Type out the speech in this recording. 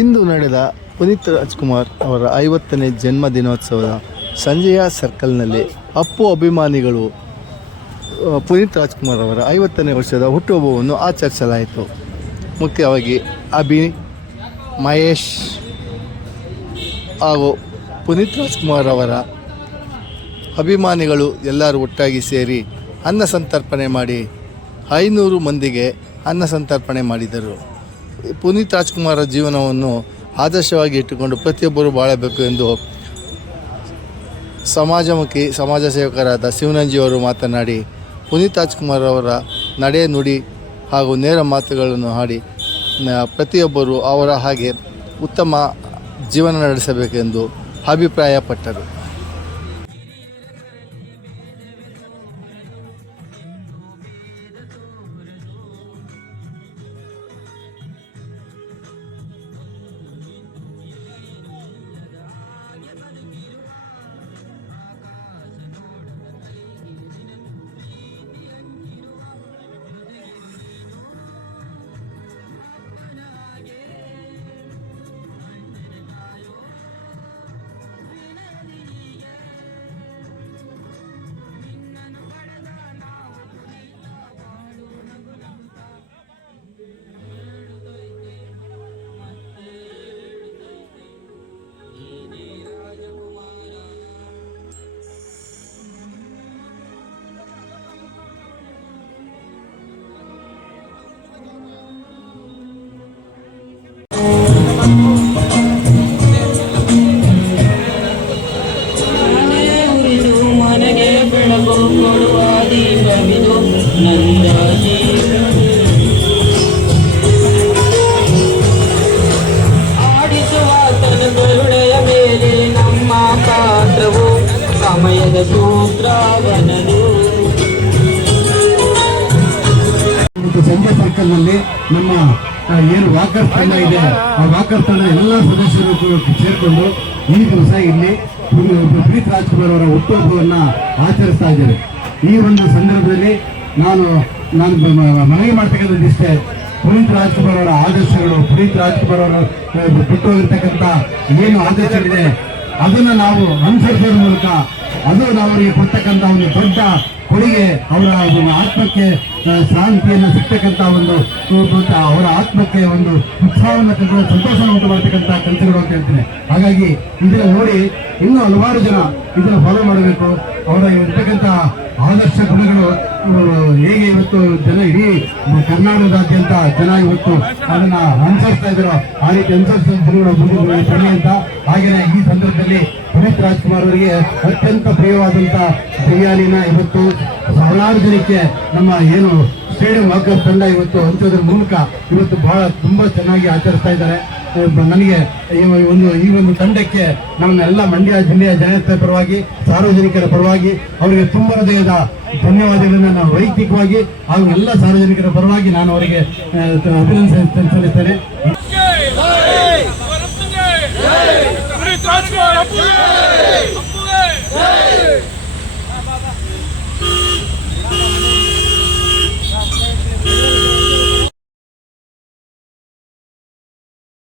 ಇಂದು ನಡೆದ ಪುನೀತ್ ರಾಜ್ಕುಮಾರ್ ಅವರ 50ನೇ ಜನ್ಮದಿನೋತ್ಸವದ ಸಂಜೆಯ ಸರ್ಕಲ್ನಲ್ಲಿ ಅಪ್ಪು ಅಭಿಮಾನಿಗಳು ಪುನೀತ್ ರಾಜ್ಕುಮಾರ್ ಅವರ 50ನೇ ವರ್ಷದ ಹುಟ್ಟುಹಬ್ಬವನ್ನು ಆಚರಿಸಲಾಯಿತು. ಮುಖ್ಯವಾಗಿ ಮಹೇಶ್ ಹಾಗೂ ಪುನೀತ್ ರಾಜ್ಕುಮಾರ್ ಅವರ ಅಭಿಮಾನಿಗಳು ಎಲ್ಲರೂ ಒಟ್ಟಾಗಿ ಸೇರಿ ಅನ್ನ ಸಂತರ್ಪಣೆ ಮಾಡಿ 500 ಮಂದಿಗೆ ಅನ್ನ ಸಂತರ್ಪಣೆ ಮಾಡಿದರು. ಪುನೀತ್ ರಾಜ್ಕುಮಾರ್ ಜೀವನವನ್ನು ಆದರ್ಶವಾಗಿ ಇಟ್ಟುಕೊಂಡು ಪ್ರತಿಯೊಬ್ಬರು ಬಾಳಬೇಕು ಎಂದು ಸಮಾಜಮುಖಿ ಸಮಾಜ ಸೇವಕರಾದ ಶಿವನಂಜಿಯವರು ಮಾತನಾಡಿ, ಪುನೀತ್ ರಾಜ್ಕುಮಾರ್ ಅವರ ನಡೆ ನುಡಿ ಹಾಗೂ ನೇರ ಮಾತುಗಳನ್ನು ಹಾಡಿ ಪ್ರತಿಯೊಬ್ಬರು ಅವರ ಹಾಗೆ ಉತ್ತಮ ಜೀವನ ನಡೆಸಬೇಕೆಂದು ಅಭಿಪ್ರಾಯಪಟ್ಟರು. ಮನೆಗೆ ಬೆಳಕು ಕೊಡುವ ದೀಪವಿದು ನಂದಾಜಿ. ಆಡಿಸುವ ತನ್ನ ಕರುಣೆಯ ಮೇಲೆ ನಮ್ಮ ಪಾತ್ರವು ಸಮಯದ ಸೂತ್ರವನದು. ಸಂಜೆ ಸರ್ಕಲ್ನಲ್ಲಿ ನಮ್ಮ ಏನು ವಾಕರ್ ತಂಡ ಇದೆ, ಆ ವಾಕರ್ ತಂಡ ಎಲ್ಲ ಸದಸ್ಯರು ಸೇರಿಕೊಂಡು ಈ ದಿವಸ ಇಲ್ಲಿ ಪುನೀತ್ ರಾಜ್ಕುಮಾರ್ ಅವರ ಹುಟ್ಟುಹಬ್ಬವನ್ನು ಆಚರಿಸ್ತಾ ಇದ್ದೇವೆ. ಈ ಒಂದು ಸಂದರ್ಭದಲ್ಲಿ ನಾನು ಮನವಿ ಮಾಡ್ತಕ್ಕಂಥದ್ದಿಷ್ಟೇ, ಪುನೀತ್ ರಾಜ್ಕುಮಾರ್ ಅವರ ಆದರ್ಶಗಳು, ಪುನೀತ್ ರಾಜ್ಕುಮಾರ್ ಅವರ ಬಿಟ್ಟು ಹೋಗಿರ್ತಕ್ಕಂಥ ಏನು ಆದರ್ಶಗಳಿದೆ ಅದನ್ನು ನಾವು ಅನುಸರಿಸೋದ್ರ ಮೂಲಕ ಅದು ನಾವು ಅವರಿಗೆ ಕೊಡ್ತಕ್ಕಂಥ ಒಂದು ದೊಡ್ಡ ಕೊಡುಗೆ, ಅವರ ಆತ್ಮಕ್ಕೆ ಶಾಂತಿಯನ್ನು ಸಿಗ್ತಕ್ಕಂಥ ಒಂದು ಅವರ ಆತ್ಮಕ್ಕೆ ಒಂದು ಉತ್ಸಾಹವನ್ನು ಸಂತೋಷವನ್ನು ಉಂಟು ಮಾಡ್ತಕ್ಕಂಥ ಕೆಲಸಗಳು ಅಂತ ಹೇಳ್ತೇನೆ. ಹಾಗಾಗಿ ಇದನ್ನು ನೋಡಿ ಇನ್ನೂ ಹಲವಾರು ಜನ ಇದನ್ನು ಫಾಲೋ ಮಾಡಬೇಕು. ಅವರ ಇರ್ತಕ್ಕಂಥ ಆದರ್ಶ ಗುಣಗಳು ಹೇಗೆ ಇವತ್ತು ಜನ ಇಡೀ ಕರ್ನಾಟಕದಾದ್ಯಂತ ಜನ ಇವತ್ತು ಅದನ್ನ ಅನುಸರಿಸ್ತಾ ಇದ್ರು, ಆ ರೀತಿ ಅನುಸರಿಸಲಿ ಅಂತ. ಹಾಗೆಯೇ ಈ ಸಂದರ್ಭದಲ್ಲಿ ಪುನೀತ್ ರಾಜ್ಕುಮಾರ್ ಅವರಿಗೆ ಅತ್ಯಂತ ಪ್ರಿಯವಾದಂಥ ಬಿರಿಯಾನಿನ ಇವತ್ತು ಸಾವಿರಾರು ಜನಕ್ಕೆ ನಮ್ಮ ಏನು ಸ್ಟೇಡಿಯಂ ವಾಕರ್ ತಂಡ ಇವತ್ತು ಹಂಚೋದ್ರ ಮೂಲಕ ಇವತ್ತು ಬಹಳ ತುಂಬಾ ಚೆನ್ನಾಗಿ ಆಚರಿಸ್ತಾ ಇದ್ದಾರೆ. ನನಗೆ ಈ ಒಂದು ತಂಡಕ್ಕೆ ನಮ್ಮೆಲ್ಲ ಮಂಡ್ಯ ಜಿಲ್ಲೆಯ ಜನತೆ ಪರವಾಗಿ, ಸಾರ್ವಜನಿಕರ ಪರವಾಗಿ ಅವರಿಗೆ ತುಂಬ ಹೃದಯದ ಧನ್ಯವಾದಗಳನ್ನು ನಾನು ವೈಯಕ್ತಿಕವಾಗಿ ಹಾಗೂ ಎಲ್ಲ ಸಾರ್ವಜನಿಕರ ಪರವಾಗಿ ನಾನು ಅವರಿಗೆ ಅಭಿನಂದನೆ ಸಲ್ಲಿಸ್ತೇನೆ.